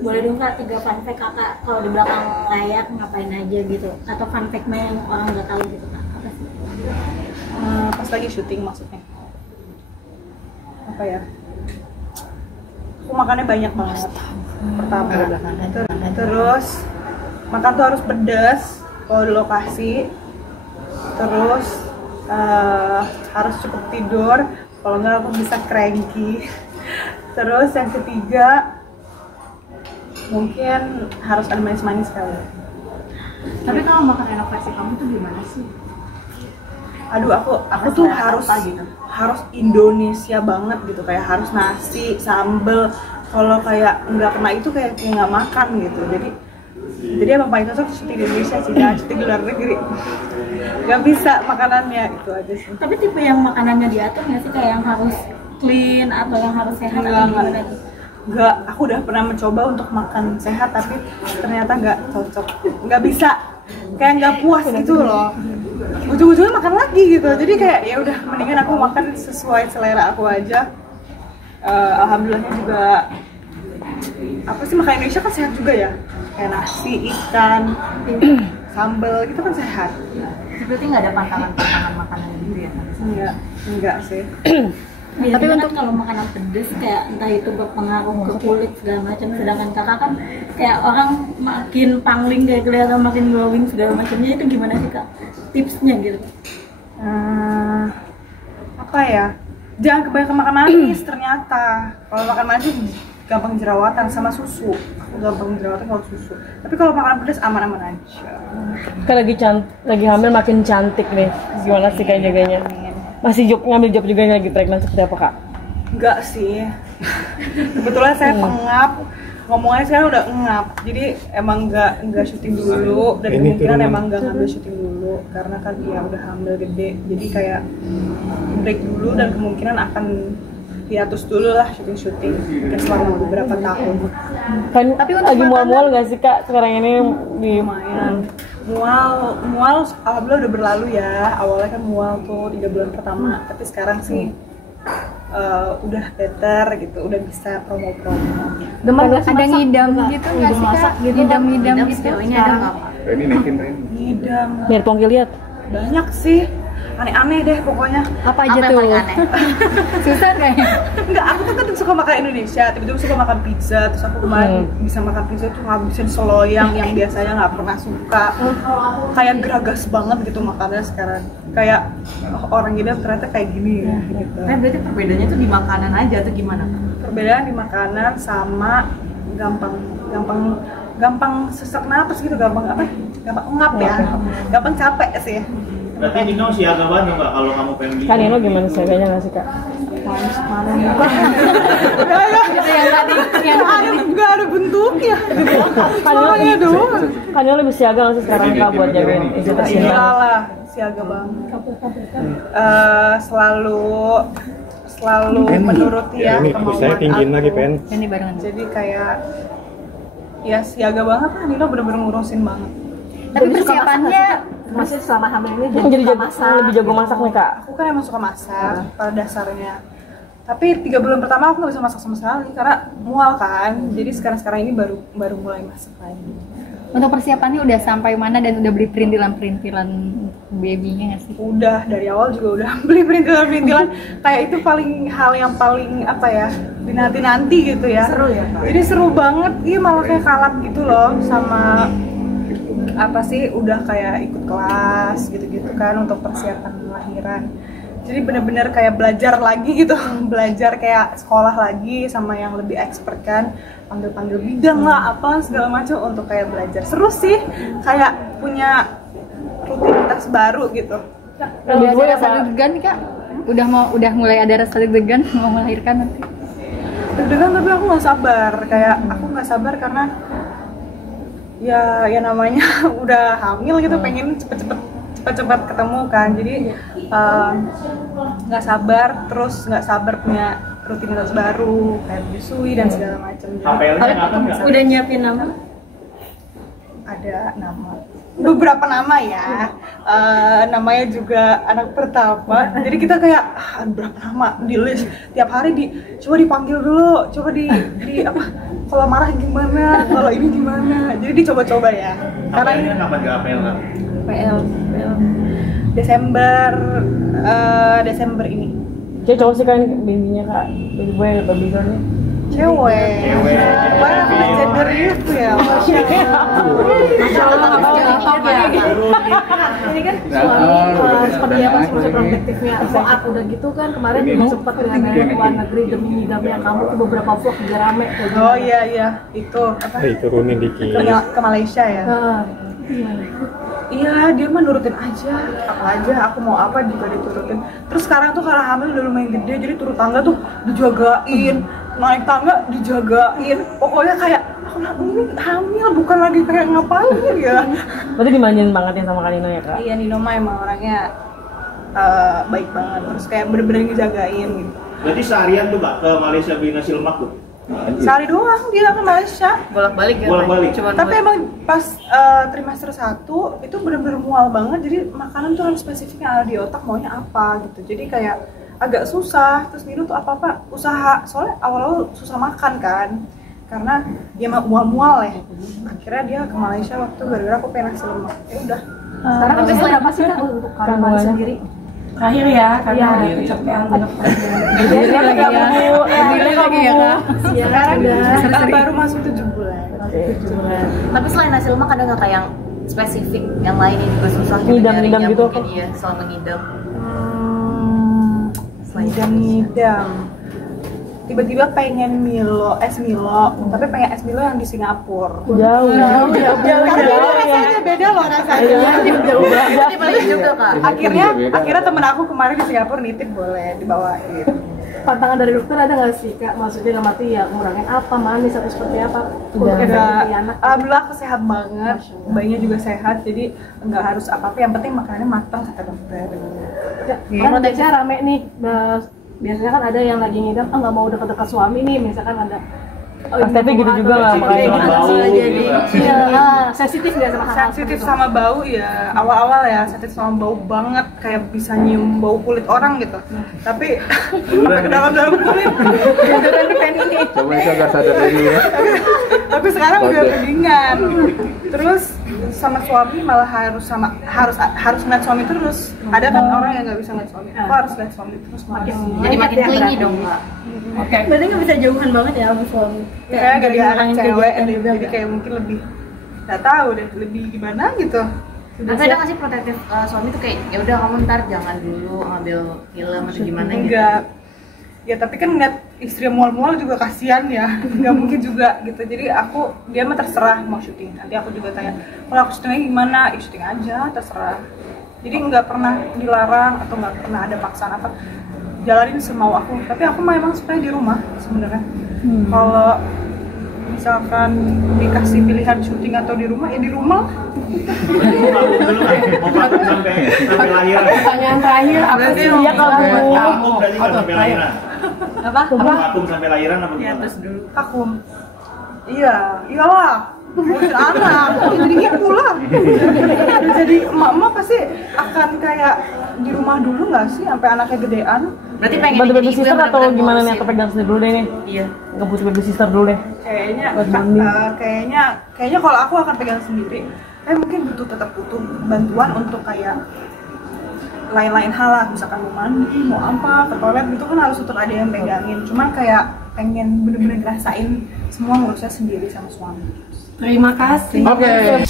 Boleh dong Kak, 3 fun fact Kakak kalau di belakang layar ngapain aja gitu, atau fun fact-nya yang orang nggak tahu gitu Kak, apa sih? Pas lagi syuting maksudnya apa ya, aku makannya banyak banget pertama. Terus makan tuh harus pedas kalau di lokasi. Terus harus cukup tidur, kalau nggak aku bisa cranky. Terus yang ketiga mungkin harus ada manis-manis kali. Tapi kalau makan enak versi kamu tuh gimana sih? Aduh, aku tuh harus gitu, harus Indonesia banget gitu, kayak harus nasi sambel. Kalau kayak nggak pernah itu kayak nggak makan gitu. Jadi emang paling cocok cuti di Indonesia sih, jangan cuti di luar negeri. Nggak bisa makanannya, itu aja sih. Tapi tipe yang makanannya diatur nggak sih, kayak yang harus clean atau yang harus sehat atau gimana tuh? Nggak, aku udah pernah mencoba untuk makan sehat tapi ternyata nggak cocok, nggak bisa, kayak nggak puas gitu loh. Ujung-ujungnya makan lagi gitu, jadi kayak ya udah mendingan aku makan sesuai selera aku aja. Alhamdulillahnya juga apa sih, makan Indonesia kan sehat juga ya, kayak nasi, ikan, sambal gitu kan sehat. Berarti nggak ada pantangan makanan gitu ya? Enggak sih. Ya, tapi untuk kalau makanan pedes kayak entah itu berpengaruh ke kulit segala macam, sedangkan Kakak kan kayak orang makin pangling kayak kelihatan makin glowing segala macamnya, itu gimana sih Kak tipsnya gitu? Apa ya, jangan kebanyakan makan manis. Ternyata kalau makan manis gampang jerawatan, sama susu. Aku gampang jerawatan kalau susu. Tapi kalau makan pedas aman-aman aja. Kan lagi hamil makin cantik nih. Gimana sih kayak jaganya? Masih ngambil job juga lagi pregnant seperti apa Kak? Enggak sih. Kebetulan saya pengap. Ngomongnya sekarang udah ngap. Jadi emang enggak syuting dulu, dan kemungkinan emang enggak ngambil syuting dulu karena kan dia udah hamil gede. Jadi kayak break dulu dan kemungkinan akan hiatus dulu lah syuting selama beberapa tahun. Kan tapi lagi mual-mual nggak sih Kak sekarang ini di lumayan. Mual alhamdulillah udah berlalu ya. Awalnya kan mual tuh 3 bulan pertama, tapi sekarang sih udah better gitu, udah bisa promo-promo. Demam ada ngidam gitu nggak sih Kak? Ngidam gitu. Ini ada nggak? Ngidam. biar Pongki lihat. Banyak sih. Aneh-aneh deh pokoknya. Apa aja tuh? Susah kayaknya. Enggak, aku tuh kan suka makan Indonesia, tiba-tiba suka makan pizza, terus aku kemarin bisa makan pizza tuh ngabisin seloyang yang biasanya nggak pernah suka. Kayak geragas banget gitu makannya sekarang. Kayak orang gini ternyata kayak gini ya gitu. Berarti perbedaannya tuh di makanan aja atau gimana? Perbedaan di makanan sama gampang sesak napas gitu, gampang ngap ya, gampang capek sih. Berarti Nino siaga banget nggak kalau kamu pengen Kan Nino gimana sih kayaknya nggak sih Kak? Itu yang tadi nggak ada bentuknya. Kan Nino lebih siaga nggak sih sekarang Kak buat jagain identitas ini? Iyalah, siaga banget. Selalu menuruti ya kemauan saya tinggiin lagi pen. ini barengan. Jadi kayak ya siaga banget lah, Nino bener-bener ngurusin banget. Tapi persiapannya Masih selama hamil ini Jadi lebih jago masak nih Kak. Aku kan emang suka masak pada dasarnya. Tapi 3 bulan pertama aku nggak bisa masak sama sekali karena mual kan. Jadi sekarang ini baru mulai masak lagi. untuk persiapannya udah sampai mana dan udah beli perintilan babynya nggak sih? Udah, dari awal juga udah beli perintilan. Kayak itu hal yang paling apa ya, dinanti gitu ya. Seru ya Kak? Jadi seru banget, iya malah kayak kalap gitu loh sama apa sih, udah kayak ikut kelas gitu-gitu kan untuk persiapan lahiran. Jadi bener-bener kayak belajar lagi gitu, belajar kayak sekolah lagi sama yang lebih expert kan, panggil-panggil bidang lah, apa segala macam untuk kayak belajar. Seru sih, kayak punya rutinitas baru gitu. Udah ada rasa deg-degan Kak? Udah mulai ada rasa deg-degan mau melahirkan nanti? Deg-degan tapi aku nggak sabar, kayak aku nggak sabar karena ya namanya udah hamil gitu, pengen cepet-cepet ketemu kan, jadi nggak sabar, terus nggak sabar punya rutinitas baru kayak menyusui dan segala macam. Udah nyiapin nama? Ada nama, beberapa nama ya, namanya juga anak pertama, jadi kita kayak berapa nama di list, tiap hari coba dipanggil dulu, coba di apa, kalau marah gimana, kalau ini gimana. Jadi dicoba-coba ya. Karena ini APL-nya kapan gak APL kan? PL Desember ini. Cewek cowok sih kan babynya kak, baby boy atau baby girl nih? Cewek. Cewek. Banyak gender itu ya. Masya Allah, Ini kan suami seperti apa sih maksud prospektifnya saat udah gitu kan kemarin juga sempat dengan ke luar negeri demi ngidamnya kamu tuh beberapa vlog juga rame kayak gitu. Oh iya itu apa? Turunin dikit. Ke Malaysia ya. Gimana? Iya, dia mah nurutin aja, apa aja, aku mau apa juga diturutin. Terus sekarang tuh karena hamil udah lumayan gede, jadi turun tangga tuh dijagain, naik tangga dijagain. Pokoknya kayak, aku ini hamil, bukan lagi kayak ngapain ya. Berarti dimanjain banget ya sama Kak Nino ya kak? Iya, Nino mah emang orangnya baik banget, terus kayak bener-bener ngejagain gitu. Berarti seharian tuh Kak ke Malaysia beli nasi lemak tuh? Sehari doang dia ke Malaysia. Bolak-balik ya. Bolak-balik. Tapi emang pas trimester 1 itu bener-bener mual banget, jadi makanan tuh harus spesifik yang ada di otak maunya apa gitu. Jadi kayak agak susah, terus Nino tuh apa-apa usaha, soalnya awal-awal susah makan kan karena dia mah mual-mual ya. Akhirnya dia ke Malaysia waktu gara-gara aku pengen nasi lemak. Ya udah. Sekarang udah berapa sih Kak untuk kandungan sendiri? terakhir ya karena ada kecapean banget. Jadi lagi ya. Ini lagi ya kak. Sekarang Udah baru masuk 7 bulan. Tapi selain hasil lemak ada nggak kayak yang spesifik yang lain yang juga susah juga Ngidam-ngidam nyarinya gitu mungkin apa? iya selama ngidam. Ngidam. Tiba-tiba pengen es Milo, tapi pengen es Milo yang di Singapura. Jauh. Karena rasanya beda loh rasanya. Jauh banget. Ini banyak juga kak. Akhirnya temen aku kemarin di Singapura nitip boleh dibawain. pantangan dari dokter ada nggak sih Kak? Maksudnya nggak mati ya ngurangin apa, manis atau seperti apa? Untuk efek di anak. Alhamdulillah aku sehat banget, bayinya juga sehat, jadi nggak harus apa-apa. Yang penting makanannya matang kata dokter. Kan konteksnya rame nih. Biasanya kan ada yang lagi ngidam, nggak mau dekat-dekat suami nih, misalkan ada. Tapi gitu juga lah makanya. Jadi sensitif nggak sama hal-hal Sensitif seperti itu? sama bau ya, awal-awal ya sensitif sama bau banget, kayak bisa nyium bau kulit orang gitu. Tapi sampai ke dalam-dalam kulit. Coba itu agak sadar dulu ya. Tapi sekarang udah mendingan. Terus sama suami malah harus ngeliat suami terus. Ada kan orang yang nggak bisa ngeliat suami. Aku harus ngeliat suami terus. Jadi makin clingy dong kak. Oke. Berarti nggak bisa jauhan banget ya sama suami. Kayak dari gak ada orang anak yang cewek, kegiatan juga. jadi kayak mungkin lebih nggak tahu deh, lebih gimana gitu. Tapi ada nggak sih protektif suami tuh kayak ya udah kamu ntar jangan dulu ngambil film atau gimana gitu? Enggak. Ya tapi kan ngeliat istri mual-mual juga kasihan ya, nggak mungkin juga gitu. Jadi dia mah terserah mau syuting. Nanti aku juga tanya, kalau aku syutingnya gimana? Ya syuting aja, terserah. Jadi nggak pernah dilarang atau nggak pernah ada paksaan apa. Jalanin semau aku. Tapi aku mah emang suka di rumah sebenarnya. Kalau misalkan dikasih pilihan syuting atau di rumah, ya di rumah. Mau vakum sampai lahiran. Pertanyaan terakhir apa sih? Iya kalau Vakum berarti nggak sampai lahiran. Apa? Vakum sampai lahiran apa Di gimana? atas dulu. Vakum. Iyalah. Ngurusin anak, jadi gitu lah. Jadi emak-emak pasti akan kayak di rumah dulu nggak sih sampai anaknya gedean? Berarti pengen Bantu jadi baby ibu sister yang atau benar-benar gimana nih? ngurusin. Aku pegang sendiri dulu deh nih. Iya. Ngebut baby sister dulu deh. Kayaknya kalau aku akan pegang sendiri. Tapi mungkin tetap butuh bantuan untuk kayak lain-lain hal lah, misalkan mau mandi, mau apa, ke toilet gitu kan harus tetap ada yang pegangin. Cuman kayak pengen bener-bener ngerasain semua ngurusnya sendiri sama suami. Terima kasih. Oke.